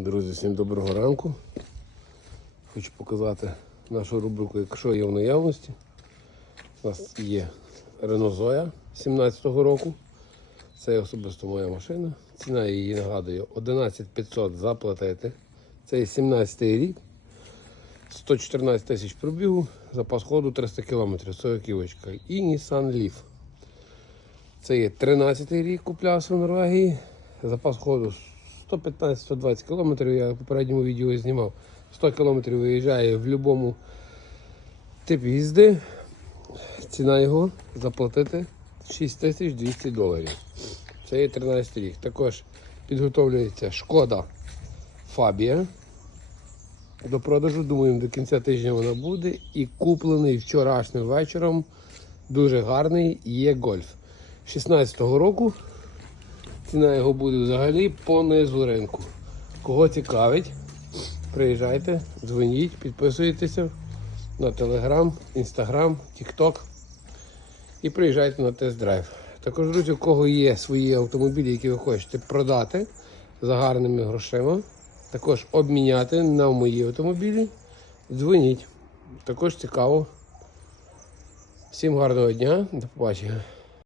Друзі, всім доброго ранку. Хочу показати нашу рубрику, якщо є в наявності. У нас є Renault Zoe 17-го року. Це особисто моя машина. Ціна її нагадую 11500 заплатити. Це 17-й рік. 114 тисяч пробігу, запас ходу 300 км, сояківочка. І Nissan Leaf. Це є 13-й рік куплявся в Норвегії. Запас ходу 115-120 км. Я в попередньому відео знімав. 100 км виїжджає в будь-якому типі їзди. Ціна його заплатити 6200 доларів. Це є 13 рік. Також підготовлюється шкода Фабія. До продажу, думаю, до кінця тижня вона буде. І куплений вчорашнім вечором дуже гарний є гольф. 16-го року ціна його буде взагалі по низу ринку. Кого цікавить, приїжджайте, дзвоніть, підписуйтеся на Телеграм, Інстаграм, Тікток і приїжджайте на тест-драйв. Також, друзі, у кого є свої автомобілі, які ви хочете продати за гарними грошима, також обміняти на мої автомобілі, дзвоніть. Також цікаво. Всім гарного дня, до побачення.